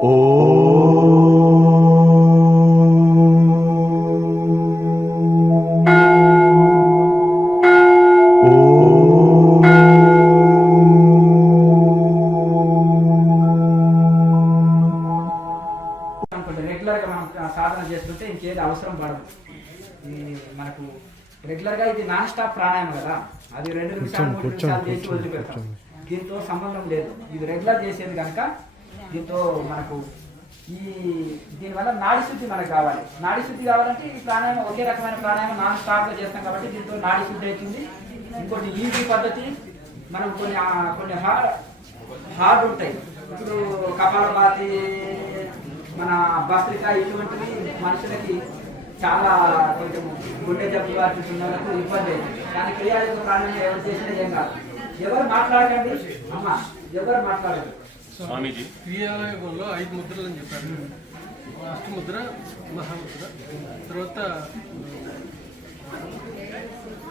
రెగ్యులర్గా మనం సాధన చేస్తుంటే ఇంకేది అవసరం పడదు. మనకు రెగ్యులర్గా ఇది నాన్ స్టాప్ ప్రాణాయామం కదా, అది 2 నిమిషాలు 3 నిమిషాలు చేసి వదిలిపెడతాం. దీంతో సంబంధం లేదు, ఇది రెగ్యులర్ చేసేది కనుక దీంతో మనకు దీనివల్ల నాడి శుద్ధి మనకు కావాలి. నాడి శుద్ధి కావాలంటే ఈ ప్రాణాయామం ఒకే రకమైన ప్రాణాయామం నాన్ స్టాప్లో చేస్తాం కాబట్టి దీంతో నాడి శుద్ధి అవుతుంది. ఇంకోటి ఈజీ పద్ధతి, మనం కొన్ని హార్డ్ ఉంటాయి. ఇప్పుడు కపాలభాతి, మన భస్త్రిక, ఇటువంటివి మనుషులకి చాలా కొంచెం గుండె జబ్బు వాటికి ఇబ్బంది అవుతుంది. కానీ క్రియాయోగ ప్రాణాయామం ఎవరు చేసినా ఏం కాదు. ఎవరు మాట్లాడకండి అమ్మా, ఎవరు మాట్లాడకండి. స్వామీజీ క్రియాయోగంలో 5 ముద్రలు అని చెప్పారు. అష్టముద్ర, మహాముద్ర, తర్వాత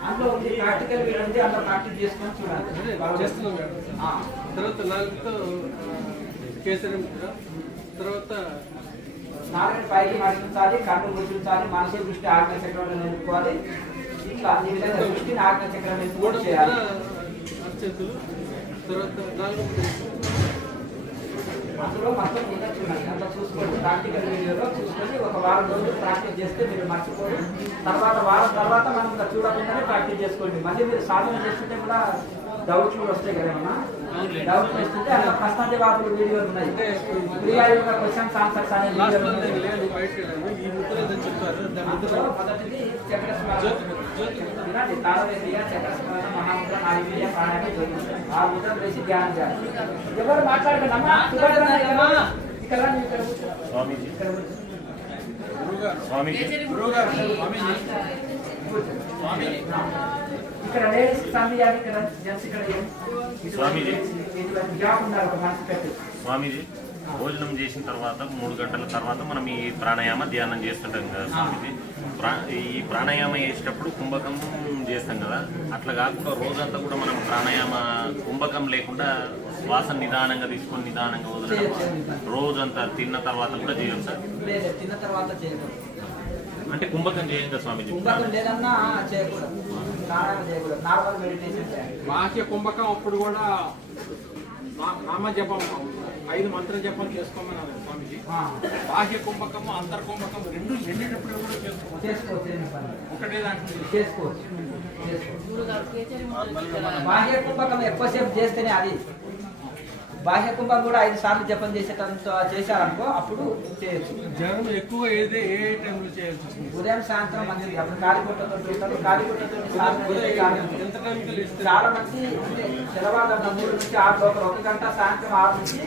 అందులో ఉంది ప్రాక్టికల్ వీడియో ఉంది, అందులో ప్రాక్టీస్ చేసుకొని చూడాలి. చేస్తున్నాం మేడం. తర్వాత 4తో కేసరి ముద్ర, తర్వాత 4 పైకి మరిపించాలి, కన్ను ముద్రించాలి, మనసు దృష్టి ఆజ్ఞ చక్రంలో నిలుపుకోవాలి. ఇట్లా ఈ విధంగా దృష్టిని ఆజ్ఞ చక్రం నిలుపుకోవడం చేయాలి. అర్చకులు, తర్వాత 4 అందులో మొత్తం చూడండి, అందులో చూసుకోండి. ప్రాక్టికల్ వీడియోలో చూసుకొని ఒక వారం రోజులు ప్రాక్టీస్ చేస్తే మీరు మర్చిపోయి తర్వాత వారం తర్వాత మనం చూడకుండానే ప్రాక్టీస్ చేసుకోండి. మళ్ళీ మీరు సాధన చేస్తుంటే కూడా డౌట్లు వస్తాయి కదా, ఏమన్నా డౌట్లు వస్తుంటే అలా ప్రశ్న జవాబులు వీడియోలు ఉన్నాయి. క్రియాయోగ క్వశ్చన్స్ ఆన్సర్స్ అనే మొదటిది వినండి, తాళవేదియ, చక్రస్మరణ, మహాముద్ర, నాడివీర్య, ప్రాణాయామ, జ్యోతిష. 6 ముద్రలు వేసి ధ్యానం చేయాలి. ఎవరు మాట్లాడకండి అమ్మా, ఇక్కడ ఇక్కడ లేడీస్ సంధియాలి, ఇక్కడ జెంట్స్ ఇక్కడ గ్యాప్ ఉండాలి ఒక మనసు పెట్టి. స్వామీజీ భోజనం చేసిన తర్వాత 3 గంటల తర్వాత మనం ఈ ప్రాణాయామ ధ్యానం చేస్తుంటాం కదా స్వామీజీ. ఈ ప్రాణాయామ చేసేటప్పుడు కుంభకం చేస్తాం కదా, అట్లా కాకుండా రోజంతా కూడా మనం ప్రాణాయామ కుంభకం లేకుండా శ్వాస నిదానంగా తీసుకొని నిదానంగా వదలడం రోజంతా తిన్న తర్వాత కూడా చేయం సార్? లేదు, తిన్న తర్వాత చేయకూడదు. అంటే కుంభకం చేయం కదా స్వామీజీ? కుంభకం లేదన్నా చేయకూడదు, ప్రాణాయామం చేయకూడదు, నార్మల్ మెడిటేషన్ చేయాలి. బాహ్య కుంభకం అప్పుడు కూడా నామ జపం 5 మంత్ర జపం చేసుకోమన్నారు స్వామిజీ. బాహ్య కుంభకము, అంతర్కుంభకం రెండేటప్పుడు కూడా చేసుకోవచ్చు. ఒకటే దాంట్లో చేసుకోవచ్చు. బాహ్య కుంభకం ఎక్కువసేపు చేస్తేనే అది. బాహ్య కుంభం కూడా 5 సార్లు జపం చేశారనుకో అప్పుడు చేయొచ్చు. జ్వరం ఎక్కువ ఏ టైంలో చేయాల్సి వస్తుంది? ఉదయం సాయంత్రం మంచిది. అప్పుడు కాలికొట్టతో చాలా మంది తెల్లవారు 3 నుంచి 6 లోపల 1 గంట, సాయంత్రం 6 నుంచి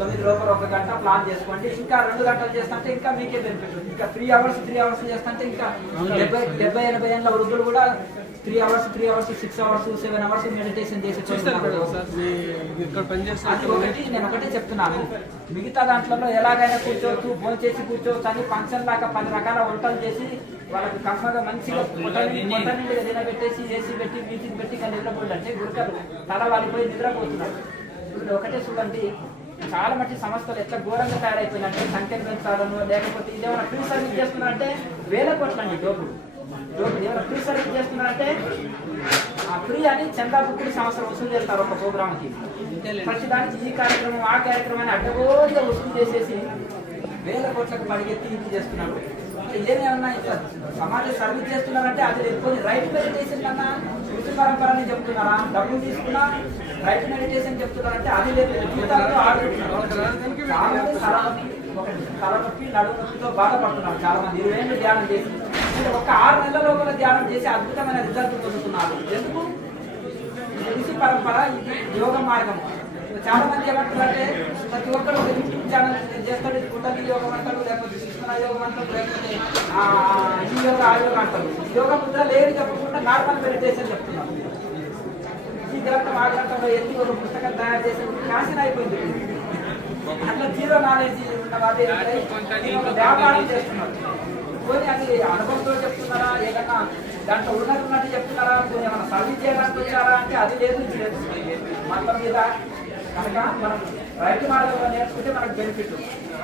9 లోపల 1 గంట ప్లాన్ చేసుకోండి. ఇంకా 2 గంటలు చేస్తుంటే ఇంకా మీకే బెనిఫిట్. ఇంకా 3 అవర్స్ చేస్తుంటే ఇంకా 70-80 ఏళ్ళ వృద్ధులు కూడా 3 అవర్స్ 6 అవర్స్ 7 అవర్స్ మెడిటేషన్ చేసి నేను ఒకటే చెప్తున్నాను. మిగతా దాంట్లో ఎలాగైనా కూర్చోవచ్చు, భోజనం చేసి కూర్చోవచ్చు అని ఫంక్షన్ లాగా 10 రకాల వంటలు చేసి వాళ్ళకి కంఫర్ట్గా మంచిగా పొట్టనిండిగా తినబెట్టేసి ఏసీ పెట్టి మీటింగ్ పెట్టి ఇంకా నిద్రపోయి అంటే గురికలు తల వాలిపోయి నిద్రపోతున్నారు. ఇప్పుడు ఒకటే చూడండి, చాలా మట్టి సంస్థలు ఎట్లా ఘోరంగా తయారైపోయిందంటే సంఖ్యను పెంచాలను లేకపోతే ఇదేమైనా ఫ్రీ సర్వీస్ చేస్తున్నారంటే 1000 కోట్లండి డబ్బులు. ఏమైనా ఫ్రీ సర్వీస్ చేస్తున్నారంటే ఫ్రీ అని చందా బుక్కులు సంవత్సరం వసూలు చేస్తారు ఒక ప్రోగ్రామ్కి. ప్రతిదానికి ఈ కార్యక్రమం ఆ కార్యక్రమాన్ని అడ్డగోలుగా వసూలు చేసేసి 1000 కోట్లకు పరిగెత్తి ఇది చేస్తున్నారు. ఏమన్నా ఇట్లా సమాజ సర్వీస్ చేస్తున్నారంటే అది కొన్ని రైట్ మెడిటేషన్ కన్నా వృత్తి పరంపరని చెప్తున్నారా, డబ్బులు తీసుకున్నా రైట్ మెడిటేషన్ చెప్తున్నారంటే అది లేదు. జీవితాలతో ఆడుతున్నారు. తలనొప్పి నడుము నొప్పితో బాధపడుతున్నారు చాలా మంది. 20 ఏళ్ళు ధ్యానం చేసి అంటే ఒక 6 నెలల లోపల ధ్యానం చేసి అద్భుతమైన రిజల్ట్ పొందుతున్నారు. ఎందుకు? ఋషి పరంపర, ఇది యోగ మార్గం. చాలా మంది ఏమంటారంటే ప్రతి ఒక్కరు ఒక యూట్యూబ్ ఛానల్ చేస్తాడు, కుటలి యోగం అంటారు, లేకపోతే శిక్షణ యోగం అంటారు, లేకపోతే ఈ యోగ ఆ యోగ అంటారు. యోగ ముద్ర లేదు చెప్పకుండా నార్మల్ మెడిటేషన్ చెప్తున్నారు. ఈ గ్రంథం ఆ గ్రంథంలో ఎన్ని ఒక పుస్తకం తయారు చేసి ఫ్యాషన్ అయిపోయింది. అట్లా 0 నాలెడ్జ్ ఉన్న వాళ్ళు వ్యాపారం చేస్తున్నారు. పోనీ అది అనుభవంతో చెప్తున్నారా, ఏదన్నా దాంట్లో ఉన్నట్టు చెప్తున్నారా, పోనీ ఏమన్నా సర్వీస్ చేయడానికి వచ్చారా అంటే అది లేదు, ఇది లేదు. మొత్తం మీద కనుక మనం రైతు మార్గంలో నేర్చుకుంటే మనకు బెనిఫిట్.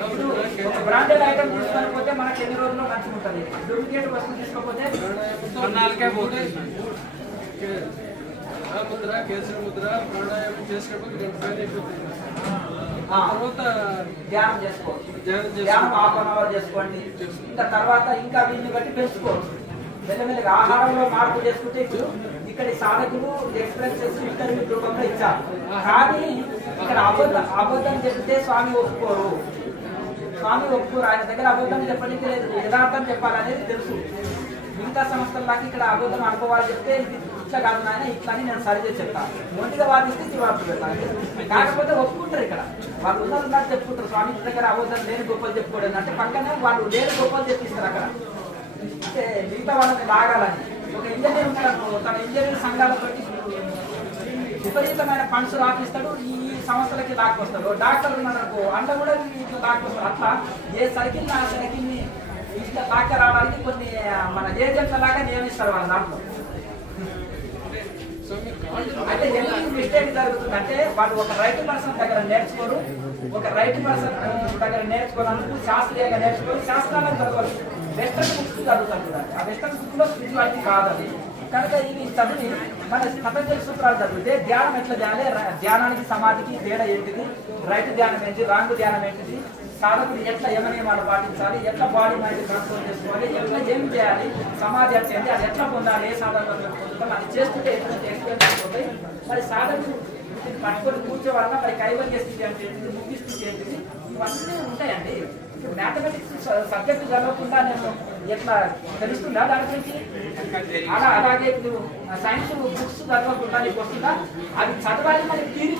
ఇప్పుడు ఒక బ్రాండెడ్ ఐటమ్ తీసుకొని పోతే మనకి ఎన్ని రోజుల్లో మంచిగా ఉంటుంది. డూప్లికేట్ వస్తువు తీసుకోకపోతే కొన్నాళ్ళకే పోతుంది. ముద్ర కేసరి ముద్ర ప్రాణాయామం చేసినప్పుడు గంట అయిపోతుంది. తర్వాత ధ్యానం చేసుకోవచ్చు. ధ్యానం ½ అన్ అవర్ చేసుకోండి. ఇంకా తర్వాత ఇంకా వీటిని బట్టి పెంచుకోవచ్చు. మెల్లమెల్లగా ఆహారంలో మార్పు చేసుకుంటే ఇప్పుడు ఇక్కడ సాధకులు ఎక్స్ప్రెస్ ఇంటర్వ్యూ రూపంలో ఇచ్చారు. కానీ ఇక్కడ అబద్ధం చెప్తే స్వామి ఒప్పుకోరు. ఆయన దగ్గర అబద్ధం చెప్పడానికి లేదు, యథార్థం చెప్పాలనేది తెలుసు. మిగతా సంస్థల్లాగా ఇక్కడ అబద్ధం అనుకోవాలి చెప్తే ఇది ఇట్లా కాదు నాయన ఇట్లా అని నేను సరిగ్గా చెప్తాను. మొండిగా వాదిస్తే చివార్పు పెట్టాలి. కాకపోతే ఒప్పుకుంటారు. ఇక్కడ వాళ్ళు ఉన్నది చెప్పుకుంటారు. స్వామి దగ్గర అబద్ధం లేని గొప్పలు చెప్పుకోవడం అంటే పక్కనే వాళ్ళు లేని గొప్పలు చెప్పిస్తారు. అక్కడ అంటే మిగతా వాళ్ళని లాగాలని ఒక ఇంజనీర్ ఉంటాడు, తన ఇంజనీర్ సంఘాలతో విపరీతమైన ఫండ్స్ రాపిస్తాడు. ఈ సంస్థలకి లాక్కొస్తాడు. డాక్టర్ మనకు అండ కూడా ఇట్లా లాక్కొస్తాడు. అట్లా ఏ సైకిల్ ఆ సైకిల్ని ఇట్లా లాక్క రావడానికి కొన్ని మన ఏజెంట్ల లాగా నియమిస్తారు వాళ్ళ దాంట్లో. అంటే ఎందుకు మిస్టేక్ జరుగుతుంది అంటే వాళ్ళు ఒక రైతు పర్సన్ దగ్గర నేర్చుకోరు. ఒక రైతు పర్సన్ దగ్గర నేర్చుకోవాలందుకు శాస్త్రీయంగా నేర్చుకోరు. శాస్త్రాలను చదవాలి. వెస్టర్న్ బుక్స్ చదువుతారు. ఆ వెస్టర్న్ బుక్ లో స్పిరిచువాలిటీ కాదని కనుక ఇవి చదివి మన పతంజలి సూత్రాలు చదివితే ధ్యానం ఎట్లా చేయాలి, ధ్యానానికి సమాధికి తేడా ఏంటిది, రైట్ ధ్యానం ఏంటి, రాంగ్ ధ్యానం ఏంటిది, సాధకుడు ఎట్లా యమనియమాలు పాటించాలి, ఎట్లా బాడీ మైండ్ కంట్రోల్ చేసుకోవాలి, ఎట్లా ఏం చేయాలి, సమాధి అంటే అది ఎట్లా పొందాలి, ఏ సాధనలో పొందుతాం అది చేస్తుంటే ఎటువంటి ఎక్స్పీరియన్స్ అయిపోతాయి. మరి సాధకుడు పట్టుకొని కూర్చోవాలన్నా మరి కైవల్య స్థితి అంటే ఏంటిది, ముక్తి స్థితి ఏంటిది, ఇవన్నీ ఉంటాయండి. ఇప్పుడు మ్యాథమెటిక్స్ సబ్జెక్టు చదవకుండా నేను ఎట్లా తెలుస్తుందా దాని గురించి? అలాగే ఇప్పుడు సైన్స్ బుక్స్ చదవకుండా నీకు వస్తుందా? అది చదవాలి. మరి థియరీ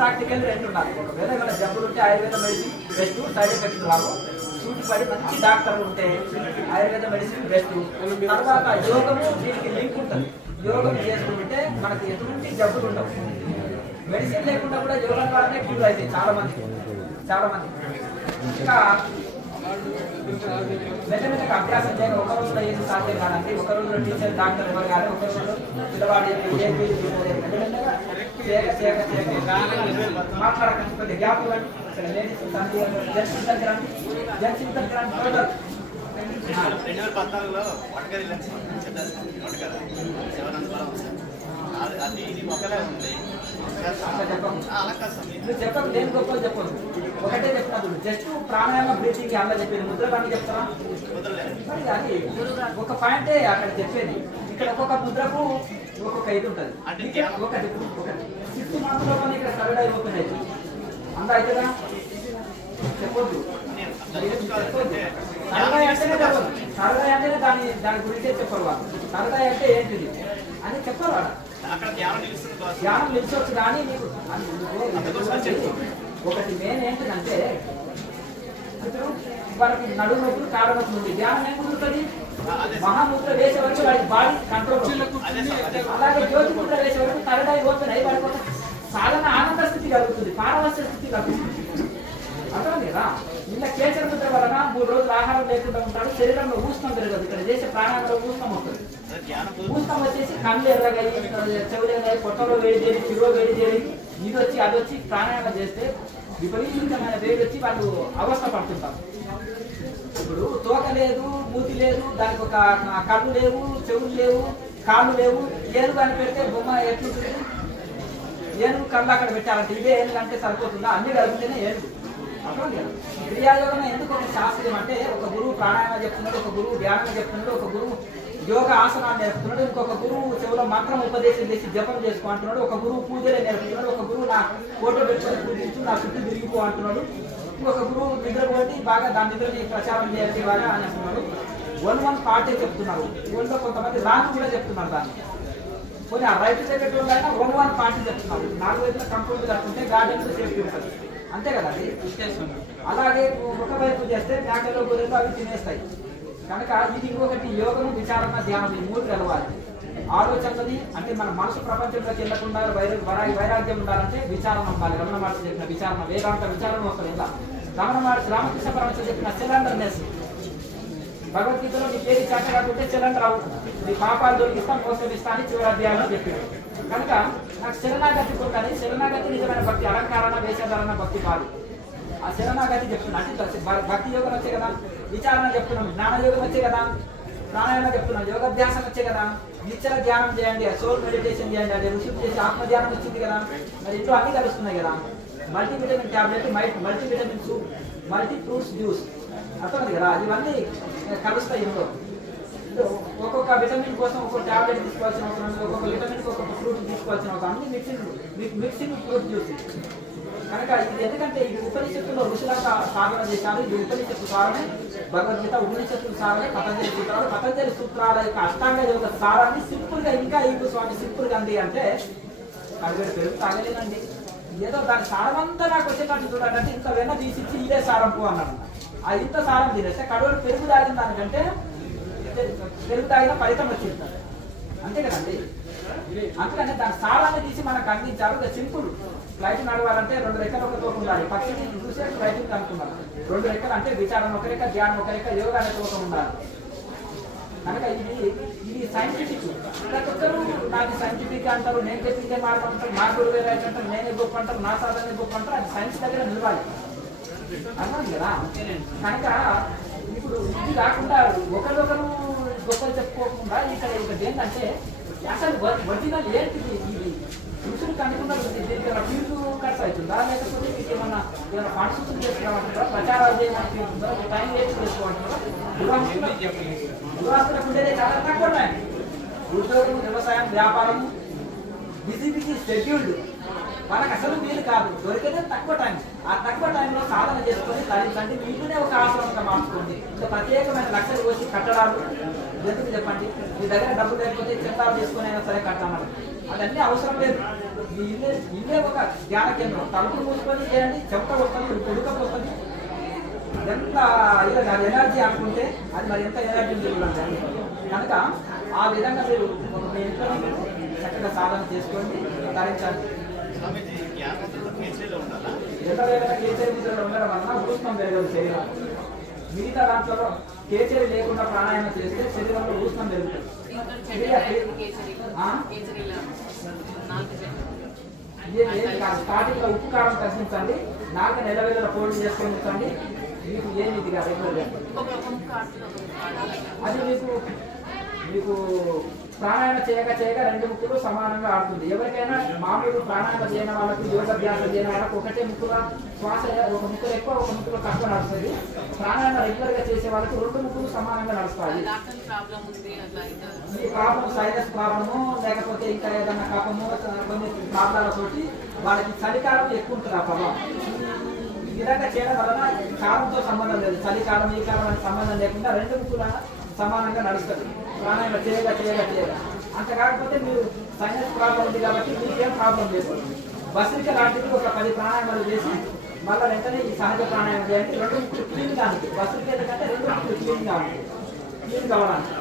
ప్రాక్టికల్ రెండు ఉండాలి. ఒకవేళ ఏమైనా జబ్బులు ఉంటే Ayurveda medicine best, side effects రావు. సూటి పడి మంచి డాక్టర్లు ఉంటే ఆయుర్వేద మెడిసిన్ బెస్ట్. తర్వాత యోగము దీనికి లింక్ ఉంటుంది. యోగం చేసుకుంటే మనకి ఎటువంటి జబ్బులు ఉండవు. మెడిసిన్ లేకుండా కూడా యోగం ద్వారానే క్యూర్ అవుతాయి చాలా మంది. ఇంకా మెల్లమెల్లగా అభ్యాసం చేయాలి. ఒక రోజులో ఏది సాధ్యం కాదండి. ఒక రోజులో టీచర్ డాక్టర్ ఎవరు కాదు. ఒక రోజులో పిల్లవాడు మెల్లమెల్లగా మాట్లాడకండి. గ్యాప్ ఇవ్వండి. ఇక్కడ లేడీస్ జెంట్స్ దగ్గర టోటల్ 2014లో వడగరి చెప్పదు. దేని గొప్పలు చెప్పదు. ఒకటే చెప్తాను. జస్ట్ ప్రాణాయామ బ్రీతింగ్ అలా చెప్పేది. ముద్ర అని చెప్తారా? మరి అది ఒక పాయింటే అక్కడ చెప్పేది. ఇక్కడ ఒక్కొక్క ముద్రకు ఒక్కొక్క ఇది ఉంటుంది. ఒకటి 6 మంత్స్లో ఇక్కడ సరదా అయిపోతుంది. అంతా అవుతుందా? చెప్పొద్దు. సరదా అంటేనే దాని గురించే చెప్పరు వాళ్ళు. సరదా అంటే ఏంటిది అని చెప్పరు వాళ్ళు. ధ్యానం నిలిచవచ్చు. కానీ నీకు ఒకటి మెయిన్ ఏంటంటే ఇప్పుడు వాళ్ళకి నడుము నొప్పులు, కాళ్ళ నొప్పులు ఉంది. ధ్యానం ఏం కుదురుతుంది? మహాముద్ర వేసే వరకు వాడి బాడీ కంట్రోల్. అలాగే జ్యోతి ముద్ర వేసే వరకు తరడా అయిపోతున్నాయి. వాడి కోసం సాధన ఆనంద స్థితి కలుగుతుంది, పారవస్య స్థితి కలుగుతుంది. అర్థం కదా? ఇలా కేసరి ముద్ర వలన 3 రోజులు ఆహారం లేకుండా ఉంటాడు. శరీరంలో ఊష్ణం పెరగదు. ఇక్కడ చేసే ప్రాణాలలో ఊష్ణం వస్తుంది. ఊష్ణం వచ్చేసి కళ్ళు ఎర్రగా, చెవులు ఎర్రగా, పొట్టలో వేడి చేయాలి, చిరువ వేడి చేయాలి, ఇది వచ్చి అది వచ్చి ప్రాణాయామం చేస్తే విపరీతమైన వేడి వచ్చి వాళ్ళు అవస్థ పడుతుంటారు. ఇప్పుడు తోక లేదు, మూతి లేదు, దానికి ఒక కళ్ళు లేవు, చెవులు లేవు, కాళ్ళు లేవు. ఏనుగు అని పెడితే బొమ్మ ఎట్లుంటుంది? ఏనుగు కళ్ళు అక్కడ పెట్టాలంటే ఇదే ఏనుగు అంటే సరిపోతుందా? అన్ని కలిపితేనే ఏనుగు. క్రియాయోగం ఎందుకు ఒక శాస్త్రం అంటే ఒక గురువు ప్రాణాయామం చెప్తున్నాడు, ఒక గురువు ధ్యానం చెప్తున్నాడు, ఒక గురువు యోగ ఆసనాలు నేర్పుతున్నాడు, ఇంకొక గురువు చెవులో మంత్రం ఉపదేశం చేసి జపం చేసుకో అంటున్నాడు, ఒక గురువు పూజలే నేర్పుతున్నాడు, ఒక గురువు నా ఫోటో పెట్టుకొని పూజించు, నా చుట్టూ తిరిగిపో అంటున్నాడు, ఇంకొక గురువు నిద్రపోటి బాగా దాని నిద్రని ప్రచారం చేయాలి బాగా అని అంటున్నాడు. 1 పార్టీ చెప్తున్నారు. ఓన్లో కొంతమంది రాంగ్ కూడా చెప్తున్నారు. దాన్ని కొన్ని ఆ రైతు చెప్పేటోళ్ళు అయినా 1 పార్టీ చెప్తున్నారు. 4 వైపుల కంట్రోల్ కట్టుకుంటే గార్డెన్ సేఫ్టీ ఉంటుంది. అంతే కదా? అది అలాగే ఒకవైపు చేస్తే మేకలో గొర్రెలు అవి తినేస్తాయి. కనుక ఇది ఇంకొకటి యోగము, విచారణ, ధ్యానం ఈ 3 కలవాలి. ఆలోచనది అంటే మన మనసు ప్రపంచంలోకి వెళ్ళకుండా వైరాగ్యం ఉండాలంటే విచారణ ఉండాలి. రమణ మహర్షి చెప్పిన విచారణ, వేదాంత విచారణ వస్తుంది. ఇలా రమణ మహర్షి రామకృష్ణ పరమహంస చెప్పిన సిలిండర్నెస్. భగవద్గీతలో నీకు ఏది చేత కాకుంటే సిలిండర్ అవుతుంది. నీ పాపాలు దొరికిస్తాం, మోసం ఇస్తా అని చివరి అధ్యాయంలో చెప్పాడు. కనుక నాకు శరణాగతి కానీ శరణాగతి నిజమైన భక్తి, అలంకారణ వేషధారణ భక్తి కాదు. ఆ శరణాగతి చెప్తున్నా అంటే భక్తి యోగం వచ్చే కదా, విచారణ చెప్తున్నాం, జ్ఞాన యోగం వచ్చే కదా, ప్రాణాయామం చెప్తున్నాం, యోగాభ్యాసం వచ్చే కదా, నిశ్చల ధ్యానం చేయండి, సోల్ మెడిటేషన్ చేయండి, అది ఋషులు చేసి ఆత్మ ధ్యానం వచ్చింది కదా, మరి ఇంట్లో అన్ని కలుస్తున్నాయి కదా. Multivitamin tablet, multivitamin soup, multi fruits juice అర్థమైంది కదా, ఇవన్నీ కలుస్తాయి ఇంట్లో. ఒక్కొక్క విటమిన్ కోసం ఒక్కొక్క ట్యాబ్లెట్ తీసుకోవాల్సిన అవసరం ఉంది, ఒక్కొక్క విటమిన్ ఒక్కొక్క ఫ్రూట్ తీసుకోవాల్సిన అవసరం, అన్ని మిక్సింగ్ ఫ్రూట్ జ్యూస్. కనుక ఇది ఎందుకంటే ఇది ఉపనిషత్తులో ఋషులంతా సాధన చేశారు. ఇది ఉపనిషత్తు సారమే భగవద్గీత, ఉపనిషత్తుల సారమే పతంజలి సూత్రాల యొక్క అష్టాంగ యోగ సారాన్ని సింపుల్ గా ఇంకా ఈ స్వామి సింపుల్ గా అంది అంటే అడిగాడు పెరుగు తాగలేనండి, ఏదో దాని సారమంతా నాకు వచ్చేటట్టు చూడండి అంటే ఇంత వెన్న తీసిచ్చి ఇదే సారం పో అన్నాడు. ఆ ఇంత సారం తినేస్తే కడువడు పెరుగు తాగిన దానికంటే పెరుగు తాగిన ఫలితం వచ్చింది అంతే కదండి. అందుకని దాని సారాన్ని తీసి మనకు అందించారు. సింపుల్ ఫ్లైట్ నడవాలంటే 2 రెక్కలు ఒక తోక ఉండాలి. పక్షిని చూసే ఫ్లైట్ కనుక్కున్నారు. 2 రెక్కలు అంటే విచారం ఒక రెక్క, ధ్యానం ఒక రెక్క, యోగా అనే తోక ఉండాలి. కనుక ఇది సైంటిఫిక్. ప్రతి ఒక్కరు నాకు సైంటిఫిక్ అంటారు, నేను చెప్పిందే మార్గం అంటారు, నా గురువు వేరే అంటారు, నేనే గొప్ప అంటారు, నా సాధనే గొప్ప అంటారు. అది సైన్స్ దగ్గర నిలవాలి అన్నాను కదా. కనుక ఇప్పుడు ఇది కాకుండా ఒకరొకరు గొప్పలు చెప్పుకోకుండా ఇక్కడ ఏంటంటే అసలు ఒరిజినల్ ఏంటిది, ఇది ఋషులు కనుక్కున్నారు. దీనికి ఫీజు ఖర్చు అవుతుందా, లేకపోతే మీకు ఏమన్నా ఫండ్స్ చేసుకోమంటారా, ప్రచారాలు చేయమంటున్నారా, టైం వేస్ట్ చేసుకోమంటున్నారా? యువస్తులకు ఉండేదే చాలా తక్కువ టైం. ఉద్యోగం, వ్యవసాయం, వ్యాపారం, బిజీ షెడ్యూల్డ్, వాళ్ళకి అసలు వీలు కాదు, దొరికేదే తక్కువ టైం. ఆ తక్కువ టైంలో సాధన చేసుకొని తల్లిదండ్రి మీ ఇంట్లోనే ఒక ఆశ్రమంగా మార్చుకోండి. ఇంకా ప్రత్యేకమైన లక్షలు పోసి కట్టడాలు ఎందుకు చెప్పండి. మీ దగ్గర డబ్బు లేకపోతే చందాలు తీసుకొని అయినా సరే కట్టామని అదన్నీ అవసరం లేదు. మీ ఇల్లే ఒక ధ్యాన కేంద్రం. తలుపులు మూసుకొని చేయండి, చెమట వస్తుంది, ఉడకపోతుంది, ఎంత ఇలా ఎనర్జీ అనుకుంటే అది మరి ఎంత ఎనర్జీ జరుగుతుంది. కనుక ఆ విధంగా మీరు మీ ఇంట్లో చక్కగా సాధన చేసుకోండి, తరించండి. ఎంత వేగంగా కేచరి నిద్రలో ఉండడం వలన ఊష్ణం పెరగదు శరీరం. మిగతా దాంట్లో కేచరి లేకుండా ప్రాణాయామం చేస్తే శరీరంలో ఊష్ణం పెరుగుతుంది. స్టార్టింగ్ లో ఉప్పు కారం తగ్గించండి, నాలుక నెలవేళ ఫోల్డ్ చేసుకొని ఉంచండి. మీకు ఏమి ఇది కాదు రెగ్యులర్గా. అది మీకు ప్రాణాయామం చేయగా 2 ముక్కులు సమానంగా ఆడుతుంది. ఎవరికైనా మామూలు ప్రాణాయామం చేయని వాళ్ళకు, యోగాభ్యాసం చేయని వాళ్ళకు ఒకటే ముక్కుల శ్వాస, ఒక ముక్కులు ఎక్కువ, ఒక ముక్కులో తక్కువ నడుస్తుంది. ప్రాణాయామం రెగ్యులర్ గా చేసే వాళ్ళకు 2 ముక్కులు సమానంగా నడుస్తాయి. ఈ ప్రాబ్లం సైనస్ ప్రాబ్లము, లేకపోతే ఇంకా ఏదైనా కాపము, కొన్ని ప్రాబ్లాలతోటి వాళ్ళకి చలికాలం ఎక్కువ ఉంటుంది. ఆ ప్రభావం ఈ విధంగా చేయడం వలన కాలంతో సంబంధం లేదు, చలికాలం ఈ కాలం అని సంబంధం లేకుండా 2 ముక్కుల సమానంగా నడుస్తుంది ప్రాణాయామం చేయగా. అంత కాకపోతే మీరు సైనస్ ప్రాబ్లం ఉంది కాబట్టి మీకేం ప్రాబ్లం లేదు. భస్త్రిక లాంటిది ఒక 10 ప్రాణాయామాలు చేసి మళ్ళీ వెంటనే ఈ సహజ ప్రాణాయామం చేయండి. 2 ముక్కులు క్లీన్ కానికి, భస్త్రిక ఎందుకంటే 2 ముక్కులు క్లీన్ కావాలి, క్లీన్ కావడానికి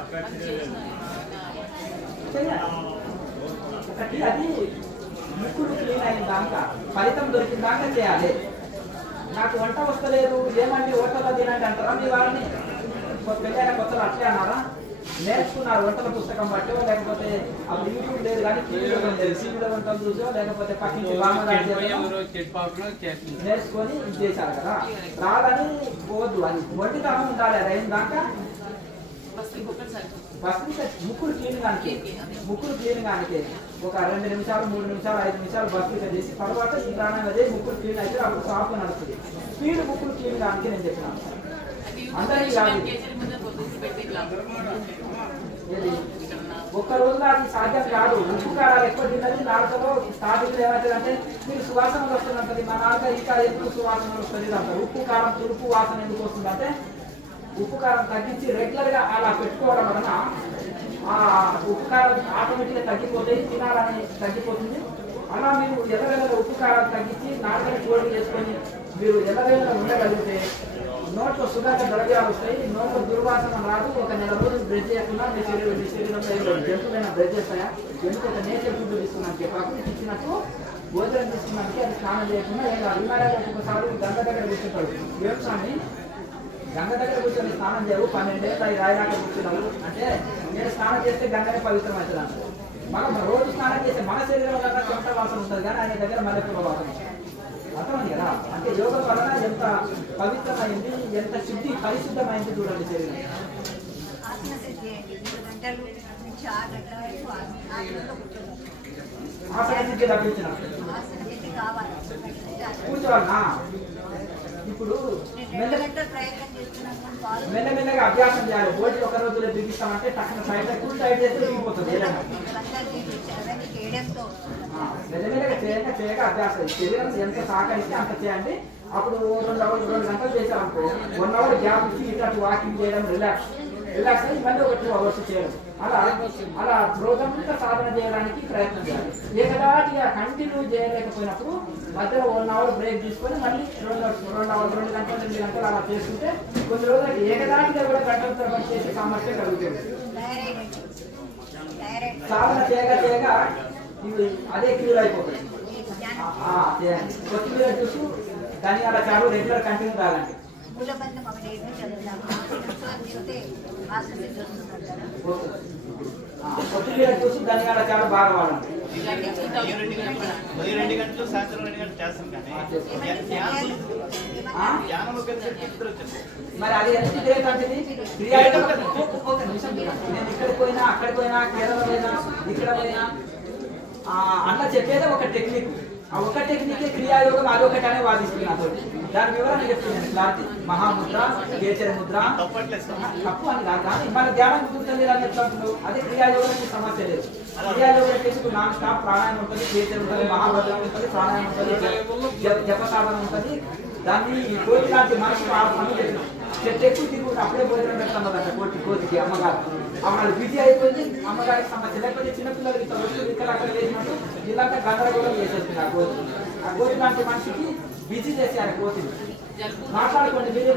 ఒకటి. అది ముక్కులు క్లీన్ అయిన దాకా, ఫలితం దొరికిన దాకా చేయాలి. నాకు వంట వస్తలేదు ఏమండి హోటల్లో తినండి అంటారా? మీ వాళ్ళని పెళ్ళైన కొత్తలు అట్లే అన్నారా? నేర్చుకున్నారు వంటల పుస్తకం బట్టో, లేకపోతే అప్పుడు యూట్యూబ్ లేదు కానీ సీనియర్ వంటలు చూసో, లేకపోతే పక్కింటి నేర్చుకొని ఇది చేశారు కదా. రాదని పోవద్దు, అది వంటితనం ఉండాలి. అది అయిన దాకా ముక్కులు క్లీన్ కానికి ఒక 2 నిమిషాలు 3 నిమిషాలు 5 నిమిషాలు భస్త్రిక చేసి తర్వాత ఈ ప్రాణాయామం చేసి ముక్కులు క్లీన్ అయితే అప్పుడు సాఫ్గా నడుస్తుంది. స్పీడ్ ముక్కులు క్లీన్ కానికి నేను చెప్పినాను. అందరికీ కాదు, ఒక్క రోజులో అది సాధ్యం కాదు. ఉప్పు కారాలు ఎక్కువ తిన్నది నాలుకలో స్టార్టింగ్ ఏమవుతుందంటే మీరు సువాసనలు వస్తుందంటది. మా నాలుక ఇంకా ఎందుకు సువాసనలు వస్తుంది అంటారు. ఉప్పు కారం తురుపు వాసన ఎందుకు వస్తుందంటే ఉప్పు కారం తగ్గించి రెగ్యులర్ గా అలా పెట్టుకోవడం వలన ఆ ఉప్పు కారం ఆటోమేటిక్గా తగ్గిపోతాయి, తినాలని తగ్గిపోతుంది. అలా మీరు ఎల్లవేళ ఉప్పు కారం తగ్గించి నాలుకని చోటు చేసుకొని మీరు ఎల్లవేళ ఉండగలిగితే నోట్లో సుగంధ ద్రవ్యాలు వస్తాయి, నోట్లో దుర్వాసన రాదు. ఒక నెల రోజులు బ్రష్ చేయకుండా మీ శరీరంలో జంతువులైనా బ్రష్ చేస్తాయా? ఎందుకు ఒక నేచర్ ఫుడ్ తీసుకున్నాను చెప్పాకు ఇచ్చినట్టు భోజనం తీసుకున్నానికి అది స్నానం చేయకుండా ఏం కాదు. విమానాలు ఒక్కొక్కసారి గంగ దగ్గర కూర్చుంటాడు. ఏం స్వామి గంగ దగ్గర కూర్చొని స్నానం చేయవు, 12 ఏళ్ళు రాయిదాకా కూర్చున్నావు అంటే నేను స్నానం చేస్తే గంగనే పవిత్రం అవుతుంది అంటారు. మనం రోజు స్నానం చేసే మన శరీరం వల్ల చెమట వాసన ఉంటుంది కానీ ఆయన దగ్గర మల్లెపూల వాసన అర్థమైంది కదా. అంటే యోగం వలన ఎంత పవిత్రమైంది, ఎంత శుద్ధి పరిశుద్ధమైంది చూడండి శరీరం. ఆసన సిద్ధి చేయండి. 3 గంటలు నుంచి 6 గంటల వరకు ఆసనంలో కూర్చోండి. ఆసన సిద్ధి లభించినట్టు ఆసన సిద్ధి కావాలి. కూర్చోవాలన్నా. ఇప్పుడు 2 గంటలు ప్రయత్నం చేస్తున్నాను కాదు. మెల్లమెల్లగా అభ్యాసం చేయాలి. బోటి ఒక రోజులో దిగిస్తామంటే తక్షణ సైడ్ ఫుల్ సైడ్ చేస్తే దిగిపోతుంది ఏదైనా. మెల్లమెల్లగా చేయగా అభ్యాసం. శరీరం ఎంత సహకరిస్తే అంత చేయండి. అప్పుడు 2 గంటలు చేసామనుకో 1 అవర్ గ్యాప్ ఇచ్చి ఇట్లా వాకింగ్ చేయడం, రిలాక్స్ అయ్యి మళ్ళీ ఒక 2 అవర్స్ చేయడం. అలా రోజంతా సాధన చేయడానికి ప్రయత్నం చేయాలి. ఏకదాటిగా కంటిన్యూ చేయలేకపోయినప్పుడు మధ్యలో 1 అవర్ బ్రేక్ తీసుకొని మళ్ళీ 2 గంటలు అలా చేసుకుంటే కొన్ని రోజులకి ఏకదాటిగా కూడా గంటల తరబడి చేసే సామర్థ్యం కలుగుతుంది. సాధన చేయగా ఇవి అదే క్లియర్ అయిపోతుంది. చేయండి. కొత్తిమీర జ్యూసు, ధనియాల చారు రెగ్యులర్ కంటిన్యూ తాగండి. మూలబంధం ఒక డేట్ చదువుతాము. చేస్తే ఆసన సిద్ధి వస్తున్నారు కదా. కొత్తిమీర జ్యూసు, ధనియాల చారు బాగా వాడండి. 2 గంటలు సాయంత్రం 2 గంటలు చేస్తాం కానీ మరి అది ఎంత గ్రేట్ అంటే ఒక నిమిషం నేను ఇక్కడికి పోయినా అక్కడికి పోయినా కేరళ పోయినా ఇక్కడ పోయినా అన్న చెప్పేదే ఒక టెక్నిక్. ఆ ఒక టెక్నిక్ క్రియాయోగం అదొకటి అనే వాదిస్తున్నాను. దాని వివరణ చెప్తున్నాను. క్లారిటీ మహాముద్ర, కేచర ముద్ర తప్పు అని కాదు కానీ మన ధ్యానం కుదురుతుంది అని చెప్తాను. అదే క్రియాయోగం సమస్య లేదు. క్రియాయోగం వచ్చేసి నాన్ స్టాప్ ప్రాణాయామం ఉంటుంది, కేచర ఉంటుంది, మహాభద్రం ఉంటుంది, ప్రాణాయామం ఉంటుంది, జప సాధన ఉంటుంది. దాన్ని కోతి లాంటి మనిషి పనులు చేసినాం. చెట్టు ఎక్కువ తిరుగుతుంది అప్పుడే భోజనం పెడతామన్నదంట కోతికి అమ్మగారు. వాళ్ళు బిజీ అయిపోయింది, అమ్మగారికి సమస్య. లేకపోతే చిన్నపిల్లలకి ఇట్లా వచ్చి ఇక్కడ అక్కడ వేసినట్టు ఇలాంటి గందరగోళం చేసేస్తుంది ఆ కోతి లాంటి మనిషికి బిజీ చేశారు కోతిని. మాట్లాడుకోండి మీరే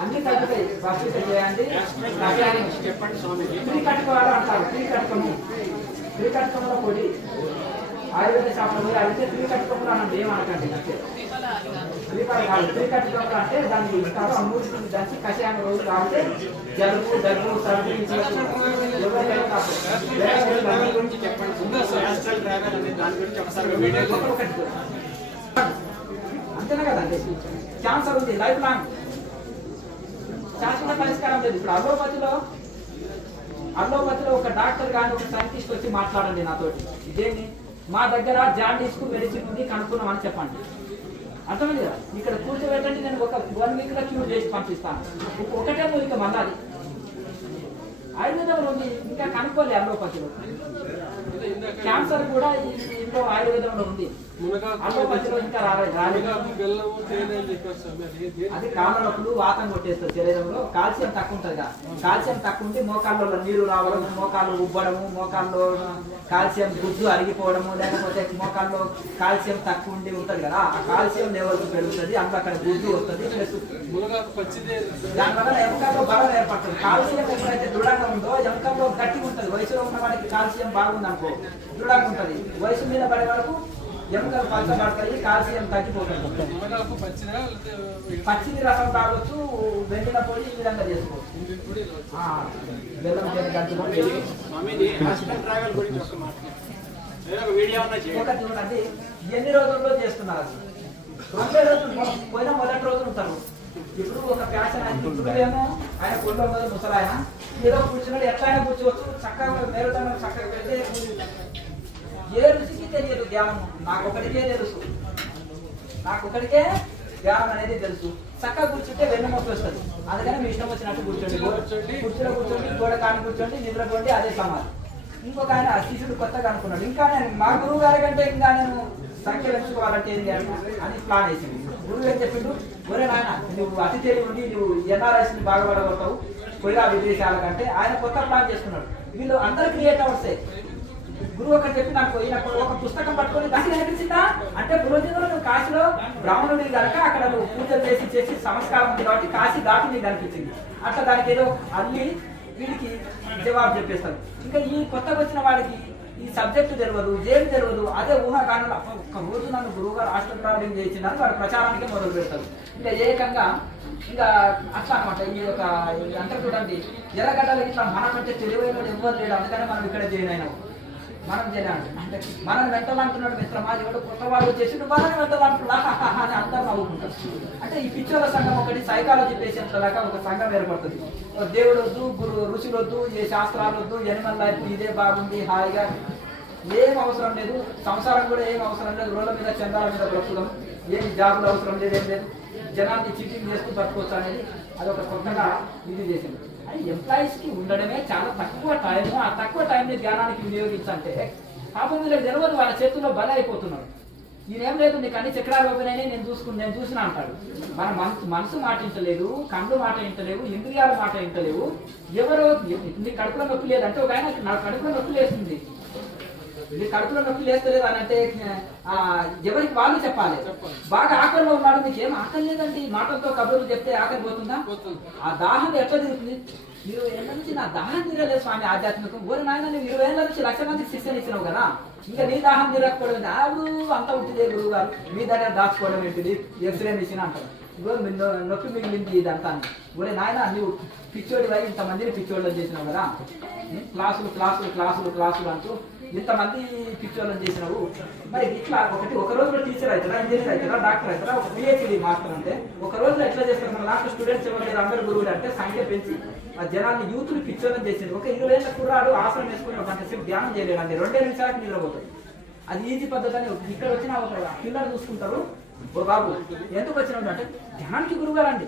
అన్ని తగ్గుతాయి. ప్రస్తుత చేయండి. చెప్పండి స్వామిజీ. ఫ్రీ కట్టుకోవాలి అంటారు. ఫ్రీ కట్టుకోవడంలో పొడి ఆయుర్వేద శాస్త్రం పోయి అడిగితే ఫ్రీ కట్టుకోవడం అనండి ఏమనకండి. అంతే శ్రీపాలు కాదు. ఫ్రీ కట్టుకోవడం అంటే దాన్ని ఇస్తారు. ఆ మూడు దంచి కషాయం రోజు తాగితే జలుబు, దగ్గు, సర్ది గురించి చెప్పండి. దాని గురించి ఒకసారి అంతేనా కదండి. క్యాన్సర్ ఉంది లైఫ్ లాంగ్, శాశ్వత పరిష్కారం లేదు. ఇప్పుడు అల్లోపతిలో ఒక డాక్టర్ కానీ ఒక సైంటిస్ట్ వచ్చి మాట్లాడండి నాతోటి. ఇదేంటి మా దగ్గర జాండీస్ కు మెడిసిన్ ఉంది కనుక్కున్నామని చెప్పండి. అర్థమైంది కదా. ఇక్కడ కూర్చోబెట్టండి, నేను ఒక 1 వీక్ లో క్యూర్ చేసి పంపిస్తాను. ఒకటే మూలిక మళ్ళీ ఆయుర్వేదంలో ఉంది, ఇంకా కనుక్కోలే. అల్లోపతిలో క్యాన్సర్ కూడా ఇంట్లో ఆయుర్వేదంలో ఉంది. అల్లోపతిలో ఇంకా రాలేదు. అది కాళ్ళ నొప్పులు, వాతం కొట్టేస్తారు శరీరంలో. కాల్షియం తక్కువ ఉంటుంది కదా. కాల్షియం తక్కువ ఉంటే మోకాళ్ళలో నీరు రావడం, మోకాళ్ళు ఉబ్బడము, మోకాళ్ళలో కాల్షియం గుజ్జు అరిగిపోవడము, లేకపోతే మోకాల్లో కాల్షియం తక్కువ ఉండి ఉంటుంది కదా. ఆ కాల్షియం లెవెల్ పెరుగుతుంది, అందులో అక్కడ గుజ్జు వస్తుంది. దానివల్ల ఎముకల్లో బలం ఏర్పడుతుంది. కాల్షియం ఎప్పుడైతే దృఢంగా ఉందో ఎముకల్లో గట్టిగా ఉంటుంది. వయసులో ఉన్న వాడికి కాల్షియం బాగుంది అనుకో దృఢంగా ఉంటుంది. వయసు మీద పడే వరకు ఎముకలు పలచబడతాయి, కాల్షియం తగ్గిపోతుంది. పచ్చిది రసం తాగొచ్చు, వెండిన పొడి ఈ విధంగా చేసుకోవచ్చు. ఒకటి ఎన్ని రోజుల్లో చేస్తున్నారు? 2 రోజులు పోయిన మొదటి రోజులు ఉంటారు. ఇప్పుడు ఒక ఫ్యాషన్ ఆయన ఇప్పుడేమో ఆయన కొల్లో మొదలు ముసలాయన ఏదో కూర్చున్నాడు, ఎట్లయినా కూర్చోవచ్చు. చక్కగా మేరుతనం చక్కగా పెడితే ఏ రుచికి తెలియదు ధ్యానం. నాకొకటికే తెలుసు, నాకొకటికే ధ్యానం అనేది తెలుసు. చక్కగా కూర్చుంటే వెన్నెమొప్పి వస్తుంది. అందుకని మీ ఇష్టం వచ్చినట్టు కూర్చోండి. కుర్చీలో కూర్చోండి, గోడ కాని కూర్చోండి, నిద్రపోండి, అదే సమాధి. ఇంకొక ఆయన శిష్యుడు కొత్తగా అనుకున్నాడు, ఇంకా నేను మా గురువు గారి కంటే ఇంకా నేను సంఖ్య పెంచుకోవాలంటే ఏం చేయాలి అని ప్లాన్ వేసింది. గురువు ఏం చెప్పిండు, ఒరే నాయన నువ్వు అతి తెలివి ఉండి నువ్వు ఎన్ఆర్ఐస్ ని బాగా పడగొడతావు పోయినా విదేశాల కంటే. ఆయన కొత్త ప్లాన్ చేసుకున్నాడు. వీళ్ళు అందరు క్రియేట్ అవర్సే. గురువు ఒకటి చెప్పి నాకు ఒక పుస్తకం పట్టుకొని దానికి కనిపించిందా అంటే పురోజనంలో నువ్వు కాశీలో బ్రాహ్మణుడి కనుక అక్కడ నువ్వు పూజలు చేసి సంస్కారం ఉంది కాబట్టి కాశీ దాటి నీకు కనిపించింది. అట్లా దానికి ఏదో అల్లి వీడికి జవాబు చెప్పేస్తారు. ఇంకా ఈ కొత్తగా వచ్చిన వాడికి ఈ సబ్జెక్టు తెలియదు, ఏం తెలియదు. అదే ఊహాగానంలో ఒక్క రోజు నన్ను గురువుగారు హాస్టల్ ట్రావెలింగ్ చేయించినారు వాడు ప్రచారానికి మొదలు పెడతారు. ఇంకా ఏకంగా ఇంకా అట్లా అనమాట. ఈ యొక్క అంతా చూడండి ఎర్రగడ్డలు ఇట్లా మనకంటే తెలివైన ఎవ్వరు లేడు, అందుకనే మనం ఇక్కడ జాయిన్ అయినాం. మనం చేయలేండి అంటే మనం వెంటలు అంటున్నాడు మిత్రమా, ఎవడు కొత్త వాళ్ళు వచ్చేసి వాళ్ళని వెంటలు అంటున్నా అని అందరూ నవ్వుకుంటారు. అంటే ఈ పిచ్చోల సంఘం ఒకటి సైకాలజీ పేషెంట్ల లాగా ఒక సంఘం ఏర్పడుతుంది. దేవుడు వద్దు, ఋషులు వద్దు, ఏ శాస్త్రాలు వద్దు, ఎనిమల్ లైఫ్ ఇదే బాగుంది, హాయిగా ఏం అవసరం లేదు, సంసారం కూడా ఏం అవసరం లేదు, రోడ్ల మీద చందాల మీద బ్రతుకుదాం, ఏమి జాబులు అవసరం లేదు, ఏం లేదు, జనాన్ని చీటింగ్ చేస్తూ బతుకోవచ్చు అనేది అదొక కొత్తగా ఇది చేసింది. అది ఎంప్లాయీస్కి ఉండడమే చాలా తక్కువ టైం. ఆ తక్కువ టైంని ధ్యానానికి వినియోగించంటే పాపం వీళ్ళకి తెలియదు, వాళ్ళ చేతుల్లో బలి అయిపోతున్నారు. ఈయనేం లేదు, నీకు అన్ని చక్రాలు ఓపెన్ అయినాయి, నేను చూసిన అంటాడు. మన మనసు మాట ఇంటలేదు, కళ్ళు మాట ఇంటలేవు, ఇంద్రియాల మాట ఇంటలేవు. ఎవరో నీ కడుపులో నొప్పి లేదంటే ఒక ఆయన నా కడుపులో నొప్పి లేస్తుంది, నీ కడుపులో నొప్పి లేస్తలేదు అని అంటే ఎవరికి వాళ్ళు చెప్పాలి. బాగా ఆకలిలో ఉన్నాడు, మీకు ఏం ఆకలి లేదండి, మాటలతో కబుర్లు చెప్తే ఆకలి పోతుందా? ఆ దాహం ఎట్లా తిరుగుతుంది? 20 ఏళ్ళ నుంచి నా దాహం తీరలేదు స్వామి ఆధ్యాత్మికం. ఊరి నాయన నువ్వు 20 ఏళ్ళ నుంచి 1,00,000 మందికి శిక్షణ ఇచ్చినావు కదా, ఇంకా నీ దాహం తీరకపోవడం ఆవిడు అంతా ఉంటుందే గురువు గారు, మీ దగ్గర దాచుకోవడం ఏంటిది, ఎక్స్రే మిషన్ అంటారు. ఇగో నొప్పి మిగిలింది ఇదంతా. ఊరే నాయన నువ్వు పిచ్చోడి వై ఇంతమందిని పిచ్చోళ్ళని చేసినావు కదా, క్లాసులు క్లాసులు క్లాసులు క్లాసులు అంటూ ఇంతమంది పిచ్చోళ్ళని చేసినావు. మరి ఇట్లా ఒక రోజులో టీచర్ అవుతారా, ఇంజనీర్ అవుతారా, డాక్టర్ అవుతారా, ఒక పిహెచ్డి మాస్టర్ అంటే ఒక రోజులో ఎట్లా చేస్తారు? మన లాస్ట్ స్టూడెంట్స్ ఎవరు అందరు గురువులు అంటే సంఖ్య పెంచి ఆ జనాన్ని యూత్ని పిచ్చోళ్ళని చేసింది. ఒక 20 ఏళ్ళ కుర్రాడు ఆసనం వేసుకుని ఒక గంట సేపు ధ్యానం చేయలేడండి, 2 నిమిషాలకు నిద్రపోతాడు. అది ఈజీ పద్ధతి అని ఇక్కడ వచ్చిన ఒక పిల్లలు చూసుకుంటారు. ఓ బాబు ఎందుకు వచ్చినాడు అంటే ధ్యానానికి గురువు అండి.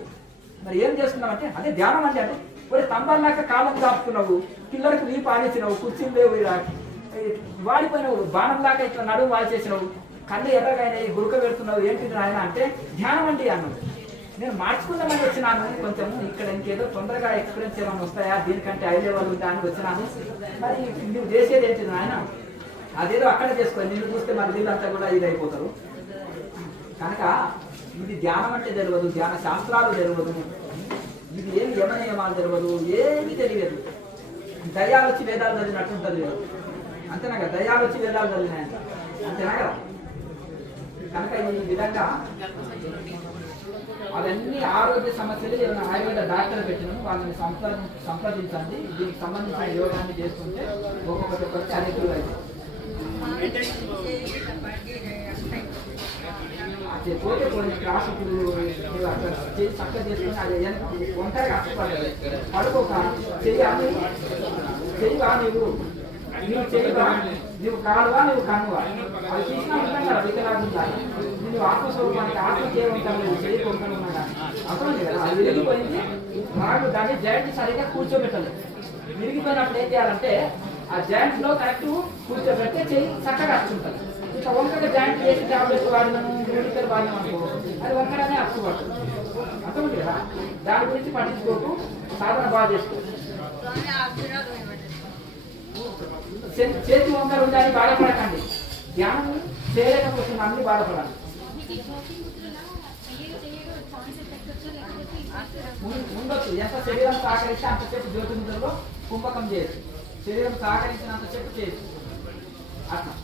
మరి ఏం చేస్తున్నామంటే అదే ధ్యానం అండి అంటే ఒరే తంబాలాక కాలం దాపుకున్నావు, పిల్లలకు నీ పాలించినావు, కుర్చీలు లేవు, వాడిపోయినావు, బాణం దాకా ఇట్లా నడుము వాల్చేసినావు, కళ్ళు ఎర్రగాయనాయి, గురుక పెడుతున్నావు, ఏంటి ఆయన అంటే ధ్యానం అండి అన్నాడు. నేను మార్చుకుందామని వచ్చినాను, కొంచెం ఇక్కడ ఇంకేదో తొందరగా ఎక్స్పీరియన్స్ ఏమైనా వస్తాయా, దీనికంటే హై లెవెల్ ఉందా అని వచ్చినాను. మరి నువ్వు చేసేది ఏంటి ఆయన, అదేదో అక్కడ చేసుకోవాలి, నిన్ను చూస్తే మరి వీళ్ళంతా కూడా ఇది అయిపోతారు. కనుక ఇది ధ్యానం అంటే తెలియదు, ధ్యాన శాస్త్రాలు తెలియదు, ఇది ఏమి యమనియమాలు తెలియదు, ఏమి తెలియదు. దయ్యాలు వచ్చి వేదాలు చదివినట్టు ఉంటుంది లేదు, అంతేనా కదా, దయ్యాలు వచ్చి వేదాలు చదివినాయంట, అంతేనా కదా. కనుక ఈ విధంగా అవన్నీ ఆరోగ్య సమస్యలు ఏమైనా ఆయుర్వేద డాక్టర్ పెట్టినాము, వాళ్ళని సంప్రదించండి. దీనికి సంబంధించిన యోగాన్ని చేస్తుంటే ఒక్కొక్కటి అదే అయితే పోతే కొన్ని క్లాసు చక్కగా చేసుకుని అది ఒంటరిగా కష్టపడలేదు, పడుకోక చెయ్యా నువ్వు చెయ్యవా, నువ్వు కాలువా, నువ్వు కనువా, అది తీసినా ఉంటాం కదా వికలాగుందా, నువ్వు ఆత్మస్వరూపానికి ఆత్మకేయం ఉంటాను, నువ్వు చేయకుండా ఉన్నా అర్థం కదా. అది విరిగిపోయింది, నాకు దాన్ని జాయింట్ సరిగ్గా కూర్చోబెట్టలేదు. విరిగిపోయినప్పుడు ఏం చేయాలంటే ఆ జాయింట్ లో కరెక్ట్ కూర్చోబెడితే చెయ్యి చక్కగా అచ్చుంటుంది. ఇట్లా వంకగా జాయింట్ చేసి టాబ్లెట్స్ వాడినాము, మెడికల్ వాడినాం అనుకో, అది వంకడనే అప్పు పడుతుంది. అర్థం కదా, దాని గురించి పట్టించుకోకు, సాధన బాగా చేసుకో. చేతి వంకర ఉందని బాధపడకండి, ధ్యానం చేయలేకపోతుంది అన్ని బాధపడాలి. ఉండొచ్చు, ఎంత శరీరం సహకరిస్తే అంతసేపు జ్యోతిర్ముద్రలో కుంభకం చేయొచ్చు, శరీరం సహకరించినంతసేపు చేయొచ్చు. అట్లా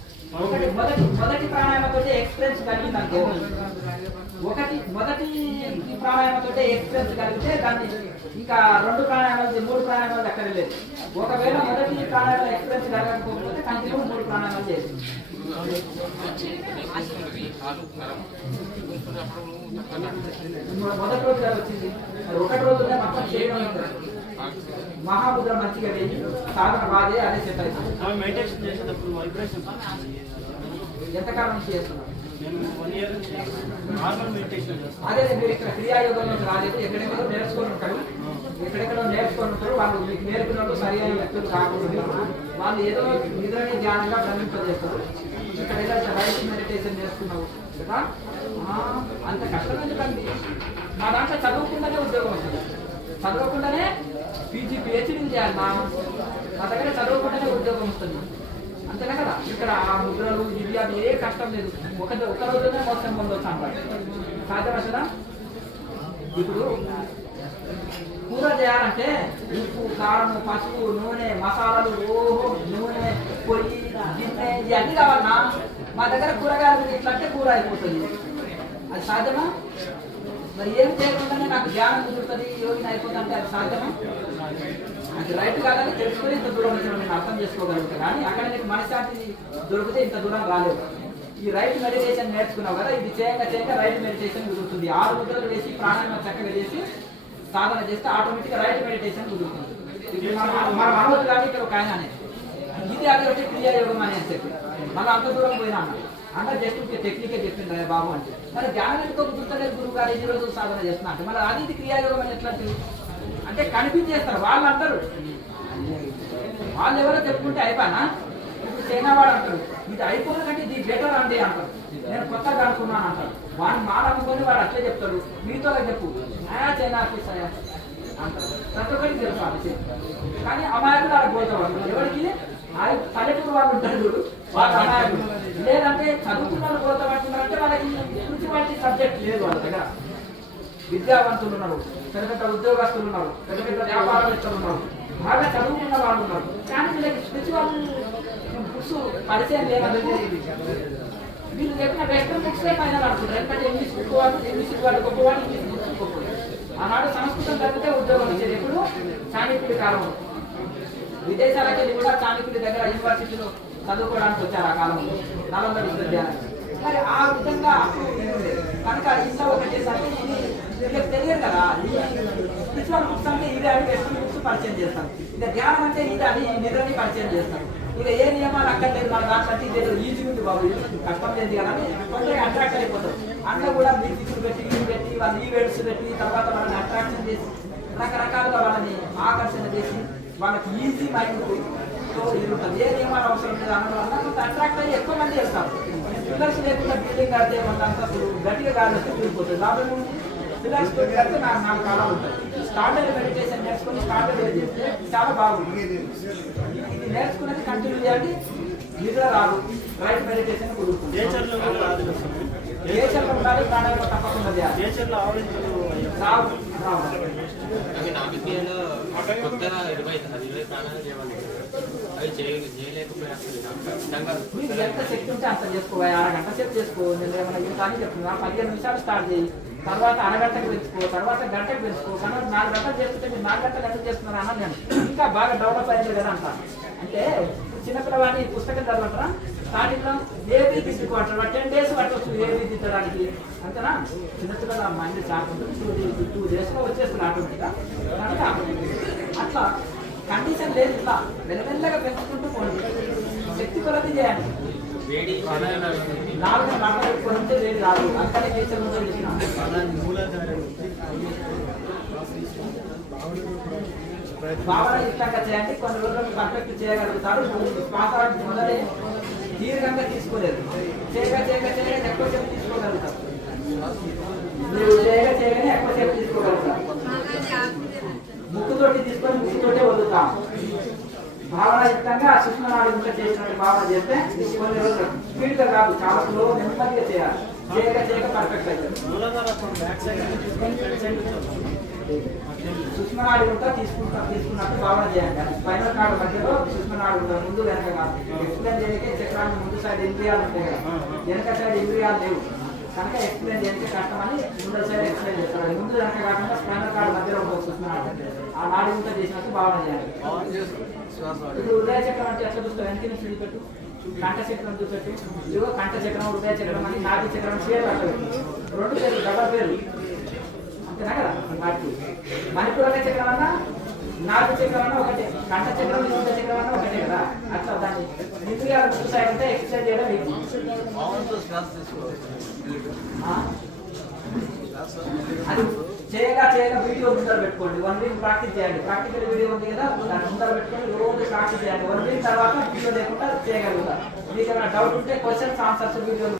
మొదటి ప్రాణాయామతో ఎక్స్పీరియన్స్ కలిగిందంటే మొదటి ప్రాణాయామతో ఎక్స్పీరియన్స్ కలిగితే దాన్ని ఇంకా 2 ప్రాణాయామాలు 3 ప్రాణాయామాలు ఎక్కడ లేదు. ఒకవేళ మొదటి ప్రాణాయామ ఎక్స్పీరియన్స్ కలగకపోతే కంటిన్యూ 3 ప్రాణాయామాలు చేస్తుంది. మొదటి రోజు వచ్చింది, ఒకటి రోజునే మొత్తం చేయడం మహాముద్ర మంచిగా వెళ్ళి సాధన బాధే అదే సెట్ అవుతుంది. మెడిటేషన్ చేసేటప్పుడు వైబ్రేషన్ ఎంతకాలం నుంచి చేస్తున్నారు? నార్మల్ మెడిటేషన్ అదే మీరు ఇక్కడ క్రియాయోగంలో రాలేదు, ఎక్కడెక్కడో నేర్చుకొని ఉంటారు, ఎక్కడెక్కడో నేర్చుకొని ఉంటారు. వాళ్ళు మీకు నేర్పినప్పుడు సరి అయిన వ్యక్తులు కాకుండా వాళ్ళు ఏదో నిద్రని ధ్యానంగా భ్రమింపజేస్తారు. ఇక్కడ ఏదైతే రైట్ మెడిటేషన్ నేర్చుకున్నావు కదా, అంత కష్టం ఎందుకండి. మా దాంట్లో చదువుకుండానే ఉద్యోగం వస్తుంది, చదవకుండానే పీజీ పిహెచ్డీ చేయాలి. మా దగ్గర చదవకుండానే ఉద్యోగం వస్తుంది, అంతేనా కదా. ఇక్కడ ఆ ముద్రలు ఇవి అది ఏ కష్టం లేదు, ఒక రోజునే మోసం పొందవచ్చు అంటారు. సాధ్యమే కదా. ఇప్పుడు కూర చేయాలంటే ఉప్పు, కారం, పసుపు, నూనె, మసాలాలు, నూనె, పొయ్యి, గిన్నె ఇవన్నీ కావాలన్నా. మా దగ్గర కూరగాయలు ఇట్లా అంటే కూర అయిపోతుంది, అది సాధ్యమా? మరి ఏం చేయకుండానే నాకు ధ్యానం కుదురుతుంది యోగిని అయిపోతుంది అంటే అది సాధ్యమా? అది రైట్ కాదని తెలుసుకొని ఇంత దూరం వచ్చిన నేను అర్థం చేసుకోగలుగుతాను. కానీ అక్కడ నీకు మనశ్శాంతి దొరికితే ఇంత దూరం రాలేదు. ఈ రైట్ మెడిటేషన్ నేర్చుకున్నావు కదా, ఇది చేయక రైట్ మెడిటేషన్ కుదురుతుంది. 6 ముద్రలు వేసి ప్రాణాయామం చక్కగా చేసి సాధన చేస్తే ఆటోమేటిక్గా రైట్ మెడిటేషన్ కుదురుతుంది. ఇప్పుడు మన మనోజ్ కానీ ఇక్కడ ఒక ఆయన అనేది ఇది అది ఒకటి క్రియాయోగం అని చెప్పి మళ్ళీ అంత దూరం పోయినా అంటే జస్ట్ టెక్నికే చెప్పింది బాబు అంటే మరి ధ్యానం ఎందుకో కుదురుతలేదు గురువు గారు ఈ రోజు సాధన చేస్తున్నా అంటే మరి అది ఇది క్రియాయోగం అని ఎట్లా అంటే కనిపించేస్తారు వాళ్ళు అంటారు. వాళ్ళు ఎవరో చెప్పుకుంటే అయిపోయినా ఇప్పుడు చైనా వాడు అంటారు ఇది అయిపోయిన కంటే ఇది బెటర్ అండి అంటారు. నేను కొత్తగా అనుకున్నాను అంటారు. వాడిని మానవుకొని వాడు అట్లే చెప్తాడు. మీతో చెప్పు చైనా ఆఫీసర్ అంటారు. ప్రతి ఒక్కరికి తెలుసు ఆ విషయం. కానీ అమాయకులు అలా పోతాడు. ఎవరికి పల్లెటూరు వాళ్ళు ఉంటారు వాళ్ళు అమాయకులు. లేదంటే చదువుకున్న వాళ్ళు పోతామంటున్నారంటే వాళ్ళకి స్పిరిచువాలిటీ సబ్జెక్ట్ లేదు వాళ్ళ దగ్గర. విద్యావంతులు ఉన్నారు, పెద్ద పెద్ద ఉద్యోగస్తులు ఉన్నారు, పెద్ద పెద్ద వ్యాపారవేత్తలు ఉన్నారు, బాగా చదువుకున్న వాళ్ళు ఉన్నారు. కానీ వీళ్ళకి స్పిరిచువల్ బుక్స్ పరిచయం లేదంటే వీళ్ళు చెప్పిన వెస్టర్న్ బుక్సే ఫైనల్ అనుకుంటారు. ఎందుకంటే ఇంగ్లీష్ బుక్ వాళ్ళు గొప్పవాడు, ఇంగ్లీష్ బుక్స్ గొప్పవాడు. ఆనాడు సంస్కృతం చదివితే ఉద్యోగం ఇచ్చేది. ఎప్పుడు చాణక్యుడి కాలంలో విదేశాలకు వెళ్ళి కూడా చాణక్యుడి దగ్గర యూనివర్సిటీలో చదువుకోవడానికి వచ్చారు ఆ కాలంలో నలంద విశ్వవిద్యాలయం. మరి ఆ విధంగా కనుక ఇంట్లో ఒకటి చేసరికి ఇది తెలియదు కదా. స్పిరిచువల్ బుక్స్ అంటే ఇదే అని వెస్టర్న్ బుక్స్ పరిచయం చేస్తాను. ఇక ధ్యానం అంటే ఇది అని నిద్రని పరిచయం చేస్తాను. ఇక ఏ నియమాలు అక్కర్లేదు మన దాంట్లో ఇదేదో ఈజీ ఉంది బాబు కష్టం లేదు కదా అని కొంచెం అట్రాక్ట్ అయిపోతారు. అందులో కూడా మ్యూజిక్లు పెట్టి వాళ్ళ ఈవెంట్స్ పెట్టి తర్వాత వాళ్ళని అట్రాక్షన్ చేసి రకరకాలుగా వాళ్ళని ఆకర్షణ చేసి వాళ్ళకి ఈజీ మైండ్ తో ఇది ఉంటుంది. ఏ నియమాలు అవసరం లేదు అన్న వల్ల కొంత అట్రాక్ట్ అయ్యి ఎక్కువ మంది చేస్తారు. పిల్లర్స్ లేకుండా బిల్డింగ్ కడితే మన అంతా గట్టిగా కాదు కూలిపోతుంది. లాభం పిల్లర్స్ కడితే 4 కాలాలు ఉంటాయి. స్టాండర్డ్ మెడిటేషన్ నేర్చుకుని స్టాండర్డ్ చేస్తే చాలా బాగుంది. ఇది నేర్చుకునేది కంటిన్యూ చేయాలి. నిద్ర రాదు, రైట్ మెడిటేషన్ కుదురుతుంది. నేచర్లో ఉండాలి, ప్రాణాయామం తప్పకుండా చేయాలి. రావు అవి నా విద్యలో కొత్తగా 20 ప్రాణాలు చేయమని అవి చేయలేకపోయాను. మీకు ఎంత శక్తి ఉంటే అంత చేసుకోవాలి. 6 గంటల సేపు చేసుకో. నేను ఏమైనా ఇంత అని చెప్తున్నా 15 నిమిషాలు స్టార్ట్ చేయి, తర్వాత అరగంటకు పెంచుకో, తర్వాత గంటకు పెంచుకో. తర్వాత 4 గంటలు చేస్తుంటే మీరు 4 గంటలు ఎంత చేస్తున్నారు అన్న నేను ఇంకా బాగా డెవలప్ అయింది కదా అంటాను. అంటే చిన్నపిల్లవాడిని పుస్తకం చదవటరా స్టార్టింగ్ లో ఏబీ దిద్దుకోవటం 10 days పట్టవచ్చు ఏబీ దిద్దడానికి అంతేనా. చిన్నపిల్లల మైండ్ చాకుంటుంది 2 days లో వచ్చేస్తుంది ఆటోమేటిక్గా. కనుక అట్లా కండిషన్ లేదు. ఇట్లా మెల్లమెల్లగా పెంచుకుంటూ పోండి. శక్తి కొలది చేయండి. 4 గంటలు పెట్టుకుంటే వేడి రాదు. అంతనే నేచర్ ఉందో భావన ఇష్టంగా చేయండి. కొన్ని రోజులు పర్ఫెక్ట్ చేయగలుగుతారు. పాత మొదలే దీర్ఘంగా తీసుకోలేదు. చేయగా ఎక్కువసేపు తీసుకోగలుగుతారు. మీరు చేయగానే ఎక్కువసేపు తీసుకోగలుగుతారు. ముక్కుతోటి తీసుకొని ముక్కుతోటే వదులుతాం. భావన యుక్తంగా సూక్ష్మనాడి ఇంకా చేసినట్టు భావన చేస్తే కొన్ని రోజులు స్పీడ్గా కాదు, చాలా స్లో నెమ్మదిగా చేయాలి. చేయగా పర్ఫెక్ట్ అవుతుంది. సూక్ష్మనాడి ఉంటా తీసుకున్నట్టు భావన చేయండి. స్పైనల్ కార్డు మధ్యలో సూక్ష్మనాడి ఉంటారు. ముందు వెనక కాదు. ఎక్స్ప్లెయిన్ చేయడానికి చక్రాన్ని ముందు సైడ్ ఇంద్రియాలు ఉంటాయి కదా, వెనక సైడ్ ఇంద్రియాలు లేవు కనుక ఎక్స్ప్లెయిన్ చేయడానికి కష్టమని ముందు సైడ్ ఎక్స్ప్లెయిన్ చేస్తారు. ముందు వెనక కాకుండా స్పైనల్ కార్డు మధ్యలో ఉంటుంది సూక్ష్మనాడి. ఆ నాడి ఉంటే చేసినట్టు భావన చేయాలి. ఇప్పుడు హృదయ చక్రం అంటే ఎట్లా చూస్తావు? వెనక నుంచి చూపెట్టు. కంఠ చక్రం చూపెట్టు. ఇదిగో కంఠ చక్రం, హృదయ చక్రం అని నాది చక్రం పేరు అట్లా 2 పేర్లు డబల్ పేర్లు అంతేనా కదా. వాటికి మణిపూరక చక్రం అన్నా నాది చక్రం అన్నా ఒకటే, కంఠ చక్రం హృదయ చక్రం అన్నా ఒకటే కదా. అట్లా దాన్ని ఇంద్రియాల ముందు సైడ్ అంటే ఎక్సర్సైజ్ చేయడం అది చేయగా వీడియో ముందర పెట్టుకోండి. 1 week ప్రాక్టీస్ చేయండి. ప్రాక్టికల్ వీడియో ఉంది కదా దాన్ని ముందర పెట్టుకొని రోజు ప్రాక్టీస్ చేయండి. 1 week తర్వాత వీడియో లేకుండా చేయగలుగుతారు. మీకు ఏమైనా డౌట్ ఉంటే క్వశ్చన్స్ ఆన్సర్స్ వీడియోలు